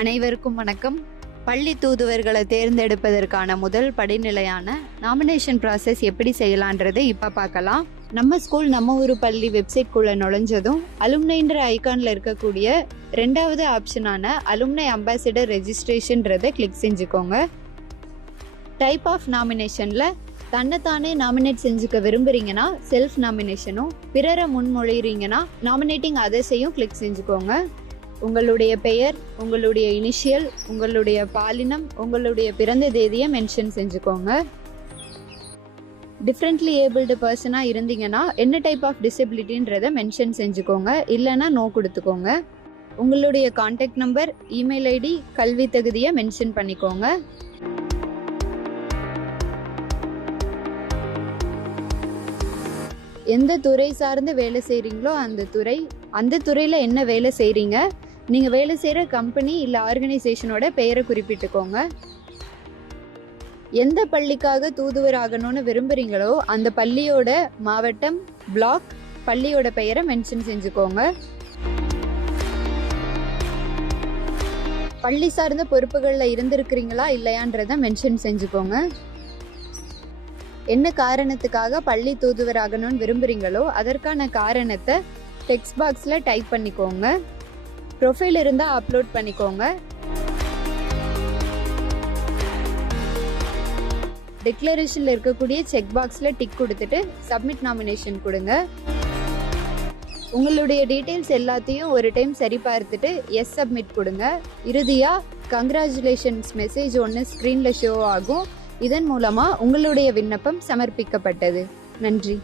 அனைவருக்கும் வணக்கம். பள்ளி தூதுவர்களை தேர்ந்தெடுப்பதற்கான முதல் படிநிலையான நாமினேஷன் ப்ராசஸ் எப்படி செய்யலான்றதை இப்போ பார்க்கலாம். நம்ம ஸ்கூல் நம்ம ஊர் பள்ளி வெப்சைட்குள்ளே நுழைஞ்சதும் அலும்னைன்ற ஐக்கானில் இருக்கக்கூடிய ரெண்டாவது ஆப்ஷனான அலும்னை அம்பாசிடர் ரெஜிஸ்ட்ரேஷன்றதை கிளிக் செஞ்சுக்கோங்க. டைப் ஆஃப் நாமினேஷனில் தன்னைத்தானே நாமினேட் செஞ்சுக்க விரும்புகிறீங்கன்னா செல்ஃப் நாமினேஷனும், பிறரை முன்மொழிகிறீங்கன்னா நாமினேட்டிங் அதர்ஸையும் கிளிக் செஞ்சுக்கோங்க. உங்களுடைய பெயர், உங்களுடைய இனிஷியல், உங்களுடைய பாலினம், உங்களுடைய பிறந்த தேதியை மென்ஷன் செஞ்சுக்கோங்க. டிஃப்ரெண்ட்லி ஏபிள்டு பர்சனாக இருந்தீங்கன்னா என்ன டைப் ஆஃப் டிசபிலிட்டின்றதை மென்ஷன் செஞ்சுக்கோங்க, இல்லைன்னா நோ கொடுத்துக்கோங்க. உங்களுடைய கான்டாக்ட் நம்பர், இமெயில் ஐடி, கல்வி தகுதியை மென்ஷன் பண்ணிக்கோங்க. எந்த துறை சார்ந்து வேலை செய்கிறீங்களோ அந்த துறையில் என்ன வேலை செய்கிறீங்க, நீங்கள் வேலை செய்கிற கம்பெனி இல்லை ஆர்கனைசேஷனோட பெயரை குறிப்பிட்டுக்கோங்க. எந்த பள்ளிக்காக தூதுவர் ஆகணும்னு விரும்புகிறீங்களோ அந்த பள்ளியோட மாவட்டம், பிளாக், பள்ளியோட பெயரை மென்ஷன் செஞ்சுக்கோங்க. பள்ளி சார்ந்த பொறுப்புகளில் இருந்திருக்கிறீங்களா இல்லையான்றதை மென்ஷன் செஞ்சுக்கோங்க. என்ன காரணத்துக்காக பள்ளி தூதுவர் ஆகணும்னு விரும்புகிறீங்களோ அதற்கான காரணத்தை டெக்ஸ்ட் பாக்ஸில் டைப் பண்ணிக்கோங்க. ப்ரொஃபைல் இருந்தால் அப்லோட் பண்ணிக்கோங்க. டிக்ளரேஷனில் இருக்கக்கூடிய செக் பாக்ஸில் டிக் கொடுத்துட்டு சப்மிட் நாமினேஷன் கொடுங்க. உங்களுடைய டீட்டெயில்ஸ் எல்லாத்தையும் ஒரு டைம் சரி பார்த்துட்டு எஸ் சப்மிட் கொடுங்க. இறுதியாக கங்க்ராச்சுலேஷன்ஸ் மெசேஜ் ஒன்று ஸ்க்ரீனில் ஷோ ஆகும். இதன் மூலமாக உங்களுடைய விண்ணப்பம் சமர்ப்பிக்கப்பட்டது. நன்றி.